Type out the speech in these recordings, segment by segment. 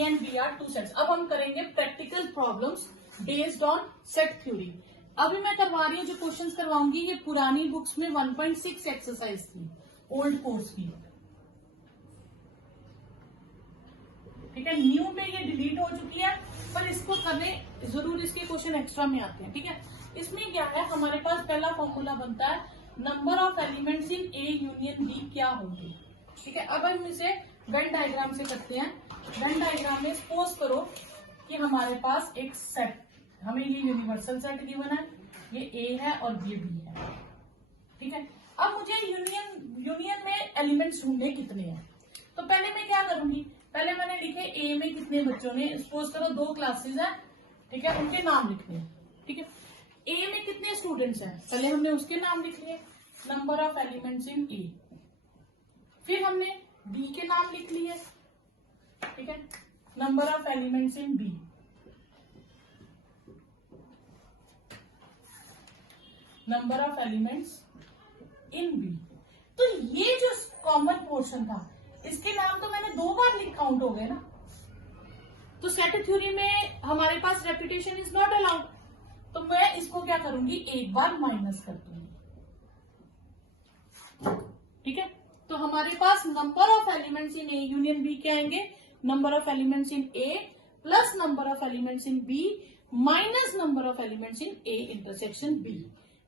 And B are two sets. अब हम करेंगे practical problems based on set theory. अभी मैं करवा रही हूँ, जो क्वेश्चंस करवाऊंगी ये पुरानी बुक्स में 1.6 एक्सरसाइज थी, ओल्ड कोर्स की। ठीक है, न्यू पे ये डिलीट हो चुकी है, पर इसको करने जरूर इसके क्वेश्चन एक्स्ट्रा में आते हैं। ठीक है, इसमें क्या है, हमारे पास पहला फॉर्मूला बनता है number of elements in A union B क्या होंगे। ठीक है, अब हम इसे वेन डायग्राम से करते हैं। वेन डायग्राम में सपोज करो कि हमारे पास एक सेट, हमें ये यूनिवर्सल सेट गिवन है, ये ए है और ये बी है। ठीक है, अब मुझे यूनियन में एलिमेंट्स ढूंढने कितने हैं। तो पहले मैं क्या करूंगी, पहले मैंने लिखे ए में कितने बच्चों ने, सपोज करो 2 क्लासेस है। ठीक है, उनके नाम लिखने हैं। ठीक है, ए में कितने स्टूडेंट्स हैं, पहले हमने उसके नाम लिख लिए, number of elements in A. फिर हमने बी के नाम लिख लिए। ठीक है, number of elements in B. Number of elements in B. तो ये जो कॉमन पोर्शन था, इसके नाम तो मैंने 2 बार काउंट हो गए ना। तो सेट थ्योरी में हमारे पास रेपिटेशन इज नॉट अलाउड, तो मैं इसको क्या करूंगी, एक बार माइनस कर दूंगी। ठीक है, तो हमारे पास number of elements in A union B क्या आएंगे, number of elements in A plus number of elements in B minus number of elements in A intersection b.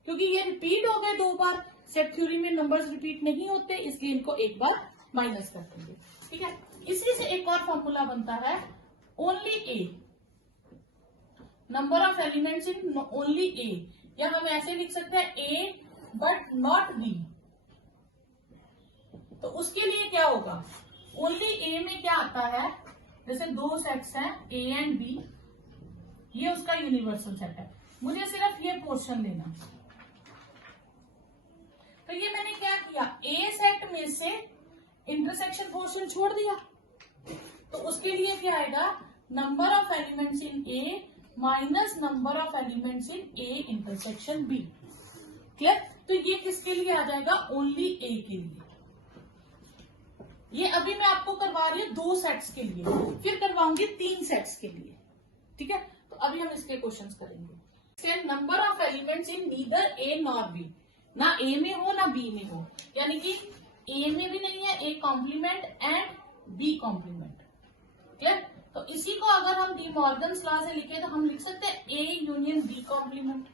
क्योंकि ये रिपीट हो गए 2 बार, सेट थ्योरी में नंबर्स रिपीट नहीं होते, इसलिए इनको एक बार माइनस कर देंगे। ठीक है, इसी से एक और फॉर्मूला बनता है only a, number of elements in only a, या हम ऐसे लिख सकते हैं ए बट नॉट बी। तो उसके लिए क्या होगा, ओनली ए में क्या आता है, जैसे 2 सेट्स हैं ए एंड बी, ये उसका यूनिवर्सल सेट है, मुझे सिर्फ ये पोर्शन लेना। तो ये मैंने क्या किया, ए सेट में से इंटरसेक्शन पोर्शन छोड़ दिया, तो उसके लिए क्या आएगा, number of elements in A minus number of elements in A intersection B. Clear, तो ये किसके लिए आ जाएगा, ओनली ए के लिए। ये अभी मैं आपको करवा रही हूँ 2 सेट्स के लिए, फिर करवाऊंगी 3 सेट्स के लिए। ठीक है, तो अभी हम इसके क्वेश्चंस करेंगे। Number of elements in neither A nor be, ना ए में हो ना बी में हो, यानी कि ए में भी नहीं है, A complement and B complement. Clear, तो इसी को अगर हम डी मॉर्गन्स लॉ से लिखे तो हम लिख सकते हैं ए यूनियन बी कॉम्प्लीमेंट।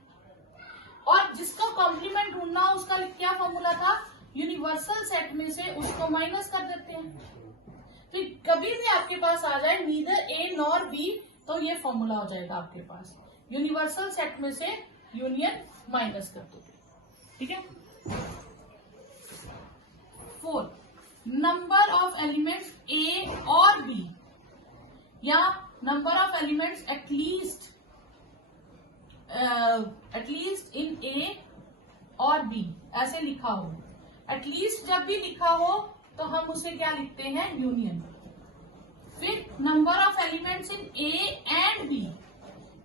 और जिसका कॉम्प्लीमेंट ढूंढना हो उसका क्या फॉर्मूला था, यूनिवर्सल सेट में से उसको माइनस कर देते हैं। फिर कभी भी आपके पास आ जाए नीदर ए नॉर बी, तो ये फॉर्मूला हो जाएगा आपके पास, यूनिवर्सल सेट में से यूनियन माइनस कर दोगे। ठीक है, 4 नंबर ऑफ एलिमेंट्स ए और बी, या number of elements at least in a और बी, ऐसे लिखा हो। एटलीस्ट जब भी लिखा हो तो हम उसे क्या लिखते हैं, यूनियन। फिर number of elements in a and b,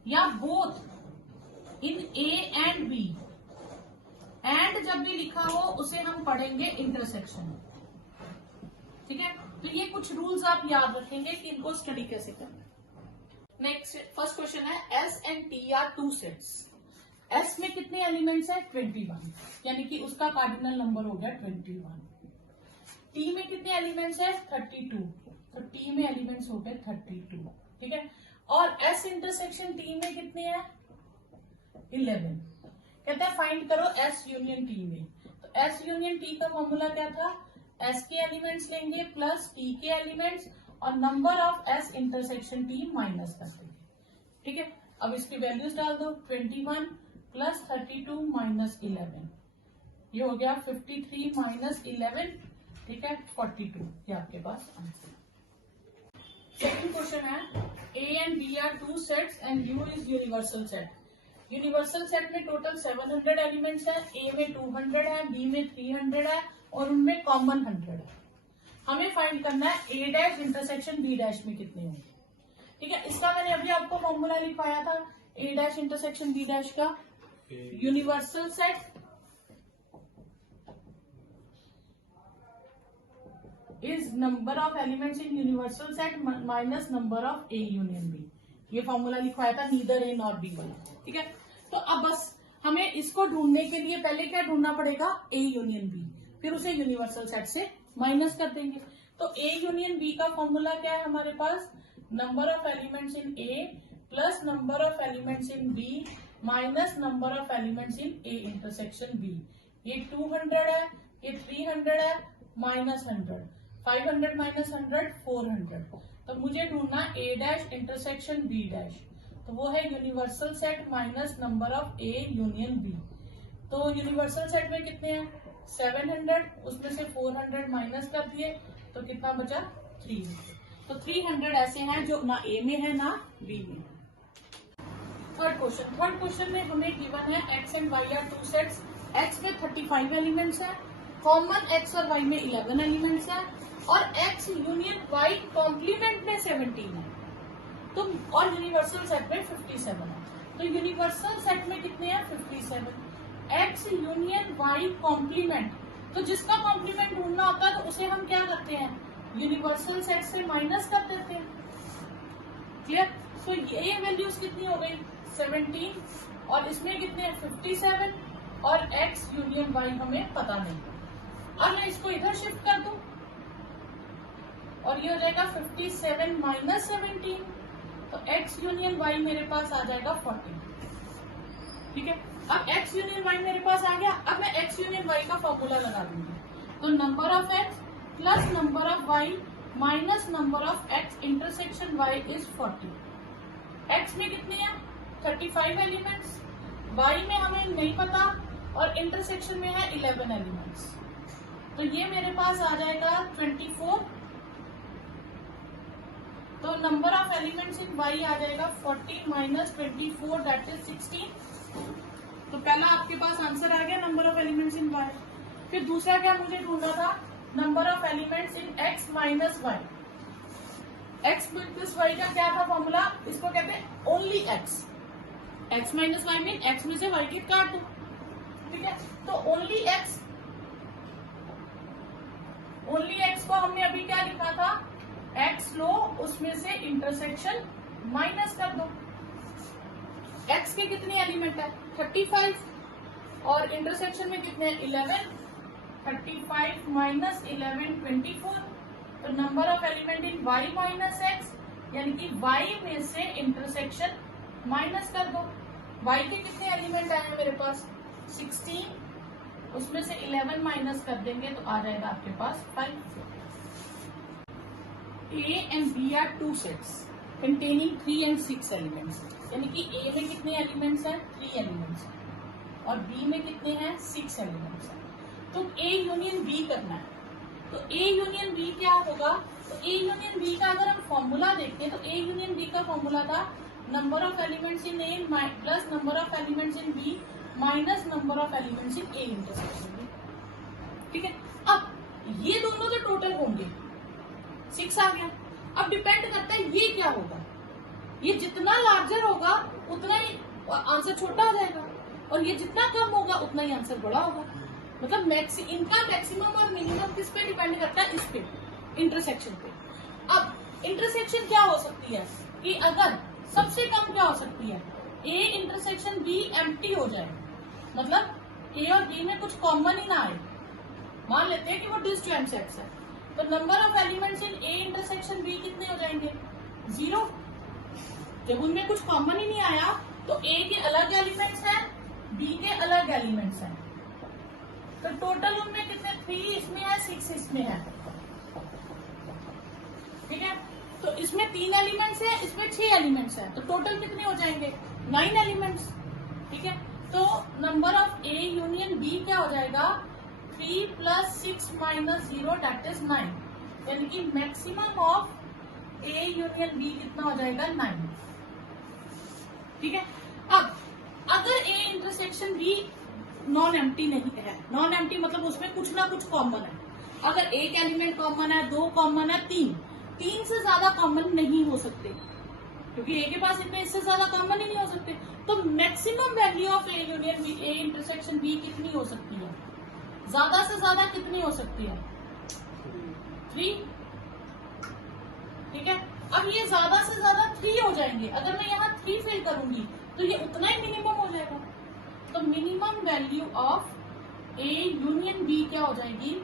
या both in a and b, and जब भी लिखा हो उसे हम पढ़ेंगे इंटरसेक्शन। ठीक है, तो ये कुछ रूल्स आप याद रखेंगे कि इनको स्टडी कैसे करना है। नेक्स्ट फर्स्ट क्वेश्चन है, S and T R 2 sets. S में कितने एलिमेंट्स है, 21, यानी कि उसका कार्डिनल नंबर हो गया 21। टी में कितने एलिमेंट्स है, 32, तो टी में एलिमेंट्स हो गए 32। ठीक है, और एस इंटरसेक्शन टी में कितने हैं, 11। कहते हैं फाइंड करो एस यूनियन टी में। तो एस यूनियन टी का फॉर्मूला क्या था, एस के एलिमेंट्स लेंगे प्लस टी के एलिमेंट्स और number of S intersection T minus कर देंगे। ठीक है, अब इसकी वैल्यूज डाल दो, 21 प्लस 32 माइनस 11, ये हो गया 53 माइनस 11। ठीक है, 42, ये आपके पास आंसर। सेकंड क्वेश्चन है, A and B are 2 sets and U is universal set. Universal set में टोटल 700 एलिमेंट्स है, ए में 200 है, बी में 300 है और उनमें कॉमन 100 है। हमें फाइंड करना है ए डैश इंटरसेक्शन बी डैश में कितने होंगे। ठीक है, इसका मैंने अभी आपको फॉर्मूला लिखवाया था, A dash intersection B dash का, universal set is number of elements in universal set minus number of A union B. ये फॉर्मूला लिखवाया था नीदर ए नॉर बी वाला, ठीक है। तो अब बस हमें इसको ढूंढने के लिए पहले क्या ढूंढना पड़ेगा, ए यूनियन बी, फिर उसे यूनिवर्सल सेट से माइनस कर देंगे। तो ए यूनियन बी का फॉर्मूला क्या है हमारे पास, number of elements in A plus number of elements in B minus number of elements in A intersection b. ये 200 है, ये 300 है, माइनस 100, 500 माइनस 100 400। तो मुझे ढूंढना A dash intersection B dash, तो वो है universal set minus number of A union B. तो यूनिवर्सल सेट में कितने हैं 700, उसमें से 400 माइनस कर दिए तो कितना बचा 300। तो 300 ऐसे हैं जो ना ए में है ना बी में। थर्ड क्वेश्चन में हमें गिवन है X and Y are two sets. X में 35 एलिमेंट्स है, कॉमन एक्स और वाई में 11 एलिमेंट्स है, और एक्स यूनियन वाई कॉम्प्लीमेंट में 17 है। तो और यूनिवर्सल सेट में 57 है। तो यूनिवर्सल सेट में कितने हैं 57। एक्स यूनियन वाई कॉम्प्लीमेंट, तो जिसका कॉम्प्लीमेंट ढूंढना होता है तो उसे हम क्या करते हैं, यूनिवर्सल सेट से माइनस कर देते हैं। क्लियर। तो ये वैल्यूज कितनी हो गई 17, और इसमें कितने हैं 57, और एक्स यूनियन वाई हमें पता नहीं। अब मैं इसको इधर शिफ्ट कर दूं और ये हो जाएगा 57 माइनस 17, तो एक्स यूनियन वाई मेरे पास आ जाएगा 40। ठीक है। अब एक्स यूनियन वाई मेरे पास आ गया। अब मैं एक्स यूनियन वाई का फॉर्मूला लगा दूंगी। तो number of X plus number of Y minus number of X intersection Y is 40। X में कितने हैं 35 एलिमेंट्स, वाई में हमें नहीं पता, और इंटरसेक्शन में है 11 एलिमेंट्स। तो ये मेरे पास आ जाएगा 24। तो number of elements in y आ जाएगा 40 माइनस 24 दैट इज 16। तो पहला आपके पास आंसर आ गया number of elements in Y. फिर दूसरा क्या मुझे ढूंढना था, number of elements in X minus Y. X minus Y का क्या था फॉर्मूला, इसको कहते हैं only X. X minus Y mean X में से वाई की काट दो, ठीक है। तो ओनली एक्स को हमने अभी क्या लिखा था, एक्स लो उसमें से इंटरसेक्शन माइनस कर दो। एक्स के कितने एलिमेंट है 35, और इंटरसेक्शन में कितने 11। 35 माइनस 11 24। तो number of element in Y minus X, यानी कि वाई में से इंटरसेक्शन माइनस कर दो। वाई के कितने एलिमेंट आए हैं मेरे पास 16, उसमें से 11 माइनस कर देंगे तो आ जाएगा आपके पास 5। A and B are two sets containing 3 and 6 elements, यानी कि ए में कितने एलिमेंट्स हैं 3 एलिमेंट्स हैं, और बी में कितने हैं 6 एलिमेंट्स हैं। तो ए यूनियन बी करना है। तो ए यूनियन बी क्या होगा, तो ए यूनियन बी का अगर हम फॉर्मूला देखते हैं तो ए यूनियन बी का फॉर्मूला था number of elements in A plus number of elements in B minus number of elements in A intersection B. ठीक है। अब ये दोनों तो टोटल होंगे 6 आ गया। अब डिपेंड करता है ये क्या होगा, ये जितना लार्जर होगा उतना ही आंसर छोटा हो जाएगा, और ये जितना कम होगा उतना ही आंसर बड़ा होगा। मतलब इनका मैक्सिमम और मिनिमम किस पे डिपेंड करता है, इस पे इंटरसेक्शन पे। अब इंटरसेक्शन क्या हो सकती है कि अगर सबसे कम क्या हो सकती है, ए इंटरसेक्शन बी एम्प्टी हो जाए, मतलब ए और बी में कुछ कॉमन ही ना आए। मान लेते हैं कि वो डिसजॉइंट सेट्स है, तो number of elements in A intersection B कितने हो जाएंगे 0। जब उनमें कुछ कॉमन ही नहीं आया तो ए के अलग एलिमेंट्स हैं, बी के अलग एलिमेंट्स हैं, तो टोटल उनमें कितने 3 इसमें है 6 इसमें है। ठीक है। तो इसमें 3 एलिमेंट्स है, इसमें 6 एलिमेंट्स है, तो टोटल कितने हो जाएंगे 9 एलिमेंट्स। ठीक है। तो number of A union B क्या हो जाएगा 3 + 6 - 0 दैट इज 9, यानी कि maximum of A union B कितना हो जाएगा 9। ठीक है। अब अगर A intersection B non empty नहीं है, नॉन एम्प्टी मतलब उसमें कुछ ना कुछ कॉमन है। अगर एक एलिमेंट कॉमन है, 2 कॉमन है, 3 से ज्यादा कॉमन नहीं हो सकते, क्योंकि ए के पास इतने इससे ज्यादा कॉमन ही नहीं हो सकते। तो maximum value of A union B A intersection B कितनी हो सकती है, ज्यादा से ज्यादा कितनी हो सकती है 3, ठीक है। अब ये ज्यादा से ज्यादा 3 हो जाएंगे, अगर मैं यहाँ 3 फिल करूंगी तो ये उतना ही मिनिमम हो जाएगा। तो minimum value of A union B क्या हो जाएगी,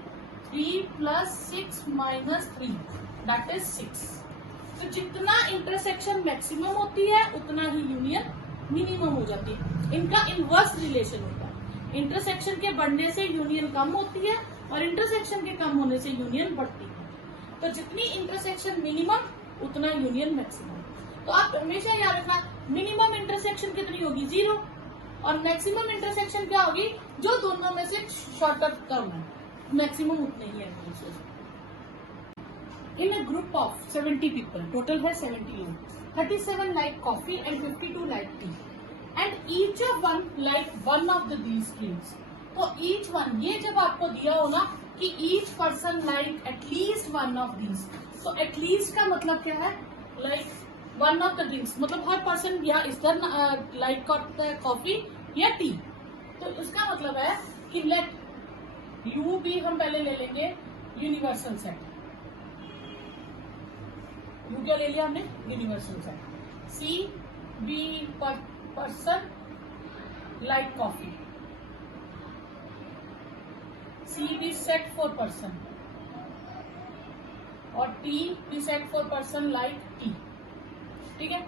3 + 6 - 3 दैट इज 6। तो जितना इंटरसेक्शन मैक्सिमम होती है उतना ही यूनियन मिनिमम हो जाती है। इनका इनवर्स रिलेशन होता है, इंटरसेक्शन के बढ़ने से यूनियन कम होती है और इंटरसेक्शन के कम होने से यूनियन बढ़ती है। तो जितनी इंटरसेक्शन मिनिमम उतना यूनियन मैक्सिमम। तो आप हमेशा याद रखना, मिनिमम इंटरसेक्शन कितनी होगी, 0, और मैक्सिमम इंटरसेक्शन क्या होगी, जो दोनों में से शॉर्टर टर्म है, मैक्सिमम उतने ही है। In a group of 70 people, total है 70 लोग, 37 like coffee and 52 like tea, and each of one like one of these drinks. तो each one, ये जब आपको दिया हो ना कि each person like at least one of these, तो at least का मतलब क्या है, like one of the drinks, मतलब हर पर्सन या इस तरह लाइक करता है कॉफी या टी। तो इसका मतलब है कि लेट यू भी हम पहले ले लेंगे यूनिवर्सल सेट, यू क्या ले लिया हमने, universal set. C be person like coffee, c be set for person, और t be set for person like tea, ठीक है।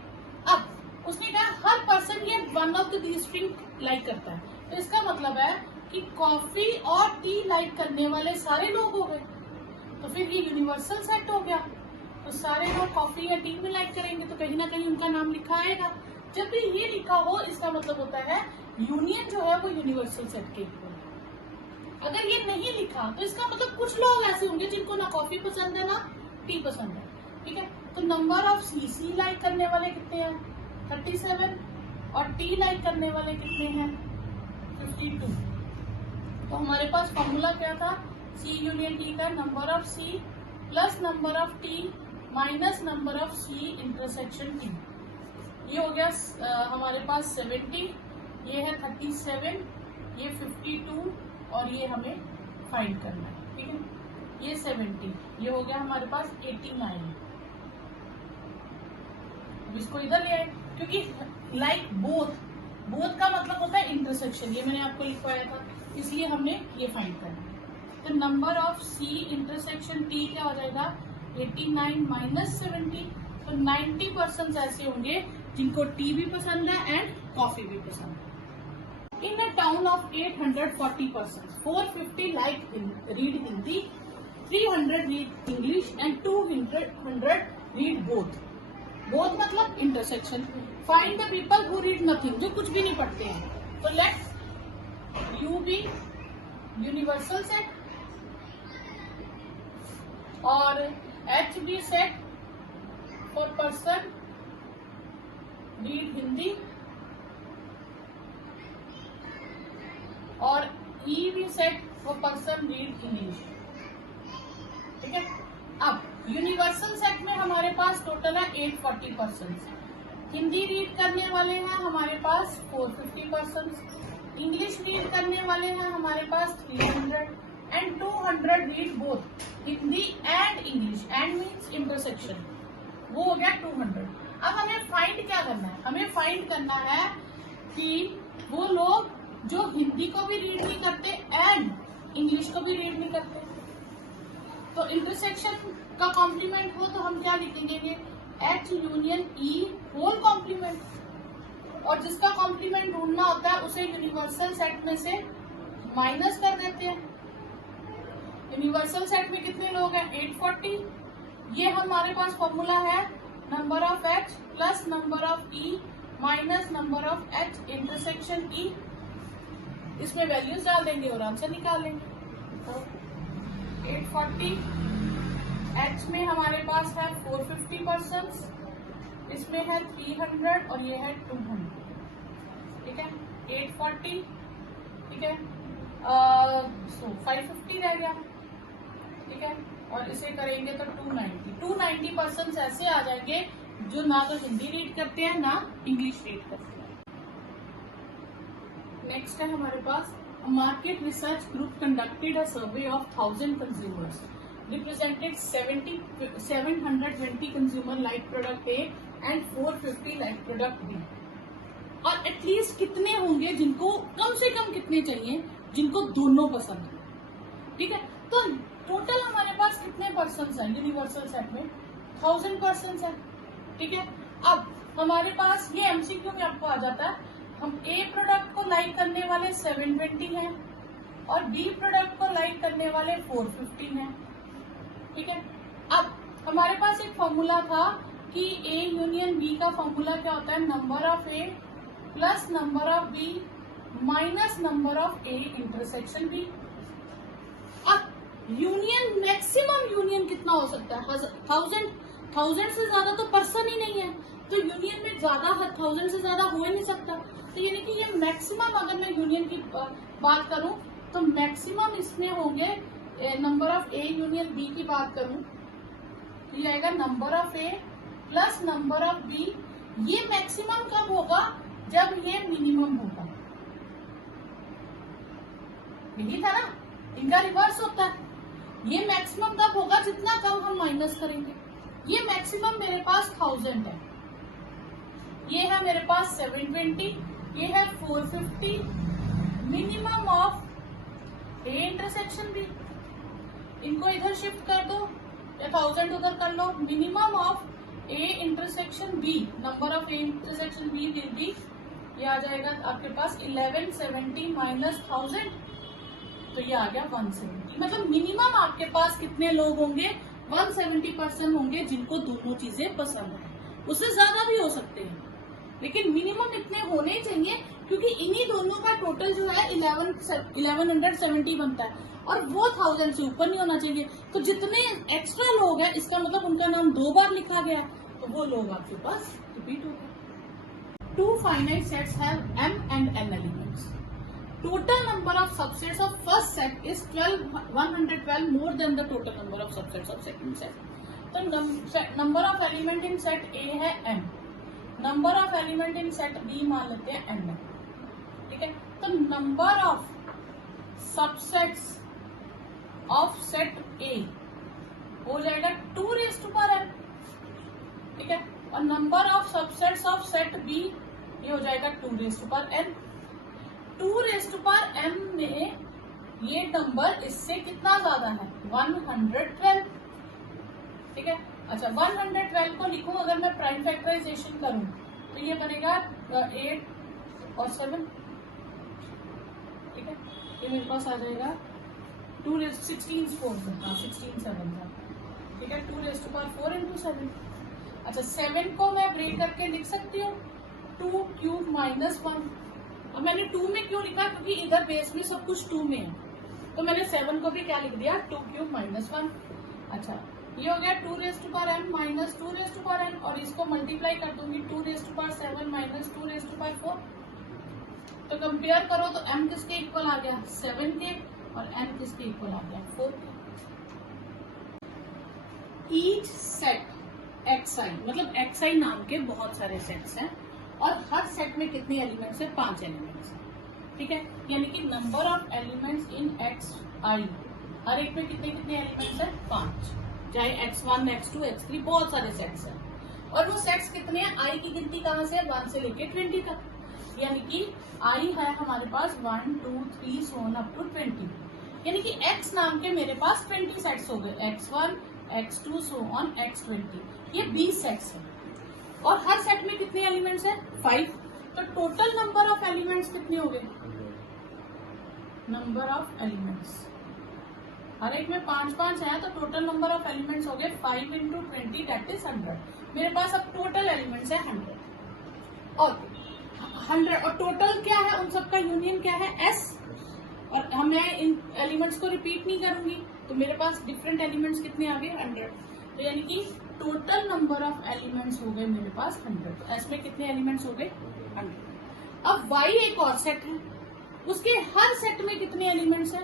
अब उसने कहा हर पर्सन ये one of these drink like करता है, तो इसका मतलब है कि कॉफी और टी लाइक करने वाले सारे लोग हो गए, तो फिर ये यूनिवर्सल सेट हो गया। तो सारे लोग कॉफी या टी में लाइक करेंगे तो कहीं ना कहीं उनका नाम लिखा आएगा। जब भी ये लिखा हो इसका मतलब होता है यूनियन जो है वो यूनिवर्सल सेट के इक्वल। अगर ये नहीं लिखा तो इसका मतलब कुछ लोग ऐसे होंगे जिनको ना कॉफी पसंद है ना टी पसंद है, ठीक है। तो नंबर ऑफ सी लाइक करने वाले कितने हैं, 37, और टी लाइक करने वाले कितने हैं, 52। तो हमारे पास फॉर्मूला क्या था, सी यूनियन टी का number of C plus number of T minus number of C intersection T. ये हो गया हमारे पास 70, ये है 37, ये 52, और ये हमें फाइंड करना है, ठीक है। ये 70, ये हो गया हमारे पास 89। अब इसको इधर ले आए, क्योंकि लाइक बोथ का मतलब होता है इंटरसेक्शन, ये मैंने आपको लिखवाया था, इसलिए हमने ये फाइंड करना है। तो number of C intersection T क्या हो जाएगा, 89 - 70। तो 90% ऐसे होंगे जिनको टी भी पसंद है एंड कॉफी भी पसंद है। In a town of 840 persons, 450 like read Hindi, 300 read English and 200 read both. Both मतलब intersection. Find the people who read nothing, जो कुछ भी नहीं पढ़ते हैं। तो let's u be universal set और h be set for person read Hindi, और e be set for person read English, ठीक है। अब यूनिवर्सल सेट में हमारे पास टोटल है 840 पर्सन। हिंदी रीड करने वाले हैं हमारे पास 450 पर्सन, इंग्लिश रीड करने वाले हैं हमारे पास 300, and 200 read both Hindi and English, and means intersection, वो हो गया 200। अब हमें फाइंड क्या करना है, हमें फाइंड करना है कि वो लोग जो हिंदी को भी रीड नहीं करते एंड इंग्लिश को भी रीड नहीं करते। तो इंटरसेक्शन का कॉम्प्लीमेंट हो तो हम क्या लिखेंगे, एच यूनियन ई होल कॉम्प्लीमेंट, और जिसका कॉम्प्लीमेंट ढूंढना होता है उसे यूनिवर्सल सेट में से माइनस कर देते हैं। यूनिवर्सल सेट में कितने लोग हैं, 840। ये हमारे पास फॉर्मूला है number of H plus number of E minus number of H intersection E. इसमें वैल्यूज डाल देंगे और आंसर निकाल लेंगे। तो 840 एच में हमारे पास है 450 पर्सन, इसमें है 300 और ये है 200, ठीक है। 840, ठीक है, 550 रह गया, ठीक है, और इसे करेंगे तो 290 पर्सन ऐसे आ जाएंगे जो ना तो हिंदी रीड करते हैं ना इंग्लिश रीड करते हैं। नेक्स्ट है हमारे पास market research group conducted a survey of 1000 consumers represented 720 consumer like product A and 450 like product B. और एटलीस्ट कितने होंगे जिनको कम से कम कितने चाहिए जिनको दोनों पसंद है, ठीक है। तो टोटल हमारे पास कितने पर्सन्स हैं यूनिवर्सल सेट में? 1000 पर्सन्स है, ठीक है। अब हमारे पास ये एमसीक्यू में आपको आ जाता है, हम ए प्रोडक्ट को लाइक करने वाले 720 हैं और बी प्रोडक्ट को लाइक करने वाले 450 हैं, ठीक है। अब हमारे पास एक फॉर्मूला था कि ए यूनियन बी का फॉर्मूला क्या होता है? Number of A plus number of B minus number of A intersection B. अब यूनियन, मैक्सिमम यूनियन कितना हो सकता है? 1000 से ज्यादा तो पर्सन ही नहीं है, तो यूनियन में ज्यादा 1000 से ज्यादा हो ही नहीं सकता। तो यानी कि ये मैक्सिमम, अगर मैं यूनियन की बात करूं तो मैक्सिमम इसमें होंगे, number of A union B की बात करूं तो ये आएगा number of A plus number of B. ये मैक्सिमम कब होगा? जब ये मिनिमम होगा। यही था ना, इनका रिवर्स होता है। ये मैक्सिमम कब होगा? जितना कम हम माइनस करेंगे। ये मैक्सिमम मेरे पास 1000 है, ये है मेरे पास 720, ये है 450, minimum of A intersection b. इनको इधर शिफ्ट कर दो या 1000 उधर कर लो। Minimum of A intersection b, number of A intersection b will be, ये आ जाएगा आपके पास 1170 माइनस 1000, तो ये आ गया 170। मतलब मिनिमम आपके पास कितने लोग होंगे? 170% होंगे जिनको दोनों चीजें पसंद है। उससे ज्यादा भी हो सकते हैं, लेकिन मिनिमम इतने होने चाहिए, क्योंकि इन्हीं दोनों का टोटल जो है 1170 बनता है और वो 1000 से ऊपर नहीं होना चाहिए। तो जितने एक्स्ट्रा लोग हैं, इसका मतलब उनका नाम 2 बार लिखा गया, तो वो लोग आपके पास रिपीट हो गए। 2 finite sets have m and n elements. Total number of subsets of first set is 112 more than the total number of subsets of second set. तो number of element in set A है m, number of element in set B मान लेते हैं n, ठीक है। तो number of subsets of set A हो जाएगा 2 raised to power n, ठीक है। और number of subsets of set B ये हो जाएगा 2 raised to power n। 2 raised to power m में ये नंबर इससे कितना ज्यादा है? 112, ठीक है। अच्छा, 112 को लिखूं अगर मैं प्राइम फैक्टराइजेशन करूं तो ये बनेगा 8 और 7, ठीक है। ये मेरे पास आ जाएगा 16 4 16 7, ठीक है। 2 raised to power 4 into 7। अच्छा, 7 को मैं ब्रेक करके लिख सकती हूँ 2 क्यूब माइनस 1। अब मैंने 2 में क्यों लिखा? क्योंकि इधर बेस में सब कुछ 2 में है, तो मैंने 7 को भी क्या लिख दिया? 2 क्यूब माइनस 1। अच्छा, ये हो गया 2 raised to power m minus 2 raised to power n, और इसको मल्टीप्लाई कर दूंगी 2 raised to power 7 minus 2 raised to power 4। तो कंपेयर करो तो m किसके इक्वल आ गया? 7 के, और n किसके इक्वल आ गया? 4 के। ईच सेट xi, मतलब xi नाम के बहुत सारे सेट्स हैं, और हर सेट में कितने एलिमेंट्स है? 5 एलिमेंट्स है, ठीक है। यानी कि number of elements in xi, हर एक में कितने कितने एलिमेंट्स है? 5, चाहे x1 x2 x3 बहुत सारे सेट्स हैं। और वो सेट्स कितने हैं? i की गिनती कहाँ से? 1 से लेके 20 तक, यानी कि i है हमारे पास 1 2 3 so on up to 20, यानी कि x नाम के मेरे पास 20 सेट्स हो गए, x1 x2 so on x20, ये 20 सेट्स है। और हर सेट में कितने एलिमेंट्स है? 5। तो टोटल नंबर ऑफ एलिमेंट्स कितने हो गए? नंबर ऑफ एलिमेंट्स हर एक में 5 है, तो टोटल नंबर ऑफ एलिमेंट्स हो गए 5 into 20 that is 100। मेरे पास अब टोटल एलिमेंट्स है 100, और 100, और टोटल क्या है? उन सबका यूनियन क्या है? S। और मैं इन एलिमेंट्स को रिपीट नहीं करूंगी, तो मेरे पास डिफरेंट एलिमेंट्स कितने आ गए? 100। तो यानी कि टोटल नंबर ऑफ एलिमेंट्स हो गए मेरे पास 100। तो एस में कितने एलिमेंट्स हो गए? 100। अब y एक और सेट है, उसके हर सेट में कितने एलिमेंट्स है?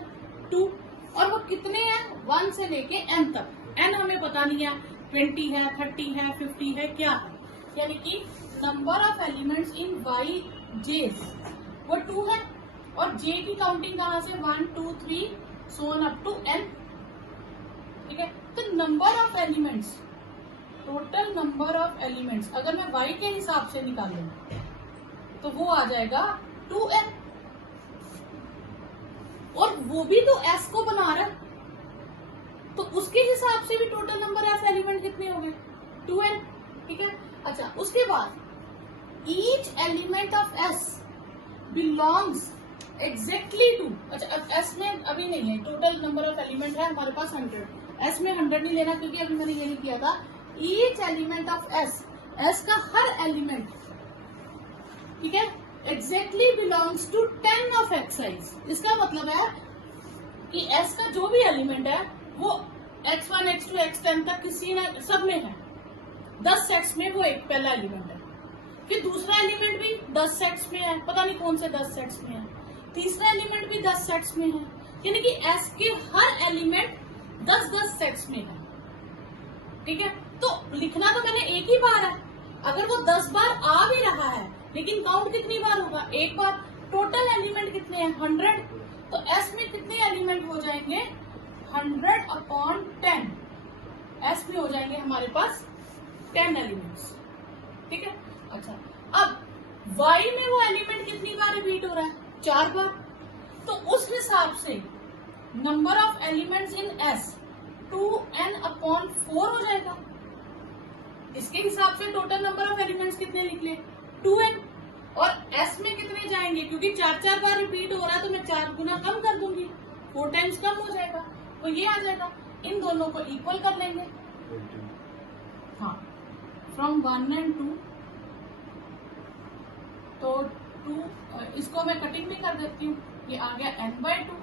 2, और वो कितने हैं? 1 से लेके n तक। n हमें पता नहीं है, 20 है, 30 है, 50 है, क्या है। यानी कि number of elements in y j वो 2 है, और j की काउंटिंग कहाँ से? 1 2 3 so on up to n, ठीक है। The number of elements, total number of elements अगर मैं y के हिसाब से निकालूं तो वो आ जाएगा 2n, और वो भी तो s को बना रहा है तो उसके हिसाब से भी टोटल नंबर ऑफ एलिमेंट कितने हो गए 2n। ठीक है, अच्छा उसके बाद each element of s belongs exactly to, अच्छा अब s में अभी नहीं है, टोटल नंबर ऑफ एलिमेंट है हमारे पास 100, s में 100 नहीं लेना क्योंकि अभी मैंने ये नहीं किया था। ईच एलिमेंट ऑफ s का हर एलिमेंट, ठीक है, exactly belongs to 10 of x size. इसका मतलब है कि s का जो भी एलिमेंट है वो x1 x2 x10 तक किसी ने सब में है, 10 सेट्स में वो एक पहला एलिमेंट है, फिर दूसरा एलिमेंट भी 10 सेट्स में है, पता नहीं कौन से 10 सेट्स में है, तीसरा एलिमेंट भी 10 सेट्स में है, यानी कि s के हर एलिमेंट 10-10 सेट्स में है। ठीक है, तो लिखना तो मैंने एक ही बार है, अगर वो 10 बार आ भी रहा है लेकिन काउंट कितनी बार होगा, एक बार। टोटल एलिमेंट कितने हैं 100, तो s में कितने एलिमेंट हो जाएंगे 100/10, s में हो जाएंगे हमारे पास 10 एलिमेंट्स। ठीक है, अच्छा अब y में वो एलिमेंट कितनी बार रिपीट हो रहा है 4 बार, तो उस हिसाब से number of elements in s 2n/4 हो जाएगा। इसके हिसाब से टोटल नंबर ऑफ एलिमेंट्स कितने निकले 2n, और s में कितने जाएंगे क्योंकि 4 बार रिपीट हो रहा है तो मैं 4 गुना कम कर दूंगी, 4 टाइम्स कम हो जाएगा, तो ये आ जाएगा। इन दोनों को इक्वल कर लेंगे, हाँ फ्रॉम 1 and 2, तो 2 इसको मैं कटिंग भी कर देती हूँ, ये आ गया n/2,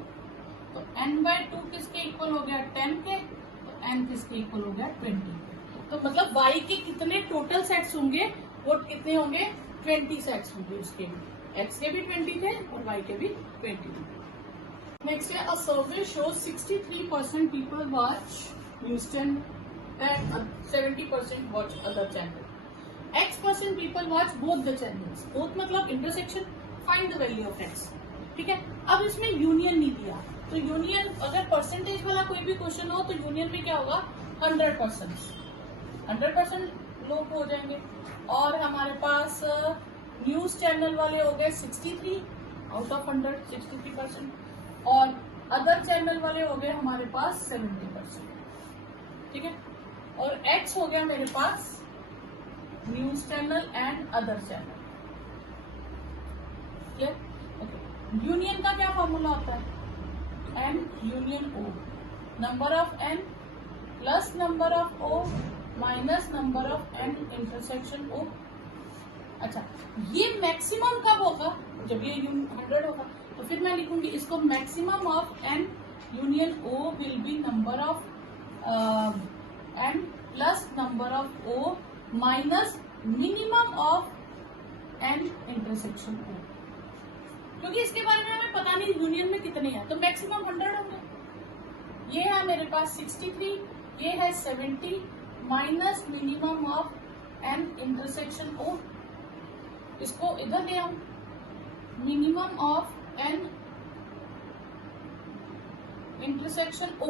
तो n/2 किसके इक्वल हो गया 10 के, तो n किसके इक्वल हो गया 20। तो मतलब y के कितने टोटल सेट्स होंगे वो कितने होंगे 20 सेट्स होंगे, उसके भी x के भी 20 थे और y के भी 20 थे। नेक्स्ट है, a survey shows 63% people watch news channel and 70% watch other channel, x% people watch both the channels, both मतलब intersection, find the value of x। ठीक है, अब इसमें यूनियन नहीं दिया, तो यूनियन अगर परसेंटेज वाला कोई भी क्वेश्चन हो तो यूनियन में क्या होगा 100% लोग हो जाएंगे, और हमारे पास न्यूज चैनल वाले हो गए 63 आउट ऑफ 100, 63%, और अदर चैनल वाले हो गए हमारे पास 70%। ठीक है, और x हो गया मेरे पास news channel and other channel. Clear, okay. Union का क्या फॉर्मूला होता है n union o, number of n plus number of o minus number of n intersection o। अच्छा, ये मैक्सिमम कब होगा जब ये 100 होगा, तो फिर मैं लिखूंगी इसको maximum of n union o will be number of n plus number of o minus minimum of n intersection o, क्योंकि इसके बारे में हमें पता नहीं यूनियन में कितने हैं, तो मैक्सिमम 100 होंगे। ये है मेरे पास 63, ये है 70 minus minimum of n intersection o, इसको इधर ले आऊं, minimum of n intersection o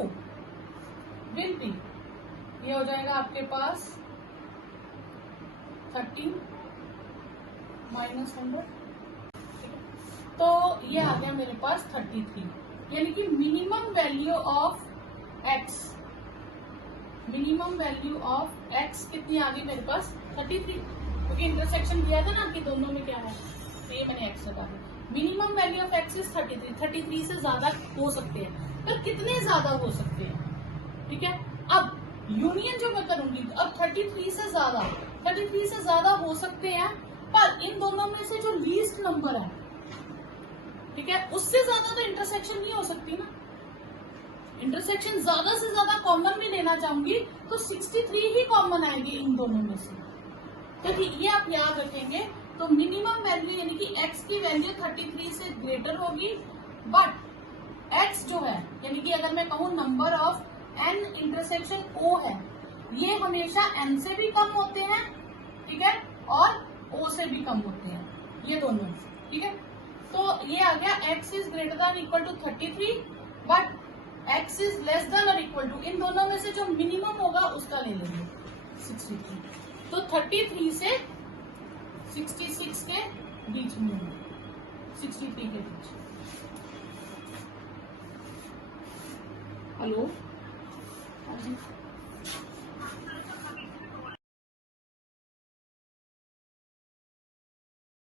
will be, ये हो जाएगा आपके पास 13 माइनस 100, तो ये आ गया मेरे पास 33, यानी कि minimum value of x, minimum value of x कितनी आ गई मेरे पास 33, क्योंकि इंटरसेक्शन दिया था ना कि दोनों में क्या है, तो ये मैंने x लगा दिया। Minimum value of x is 33, 33 से ज्यादा हो सकते हैं, पर कितने ज्यादा हो सकते हैं। ठीक है, अब यूनियन जो मैं करूंगी, अब 33 से ज्यादा हो सकते हैं, पर इन दोनों में से जो लीस्ट नंबर है, ठीक है, उससे ज्यादा तो इंटरसेक्शन नहीं हो सकती ना, इंटरसेक्शन ज्यादा से ज्यादा कॉमन भी लेना चाहूंगी तो 63 ही कॉमन आएगी इन दोनों में से, तो ये आप याद रखेंगे। तो मिनिमम वैल्यू यानी कि x की वैल्यू 33 से ग्रेटर होगी, बट x जो है यानी कि अगर मैं कहूँ number of n intersection o है, ये हमेशा n से भी कम होते हैं, ठीक है, और o से भी कम होते हैं, ये दोनों। ठीक है, तो ये आ गया x is greater than equal to 33 but x is less than और इक्वल टू, इन दोनों में से जो मिनिमम होगा उसका ले लेंगे 63। तो 33 से 66 के बीच में, 63 के बीच। हेलो,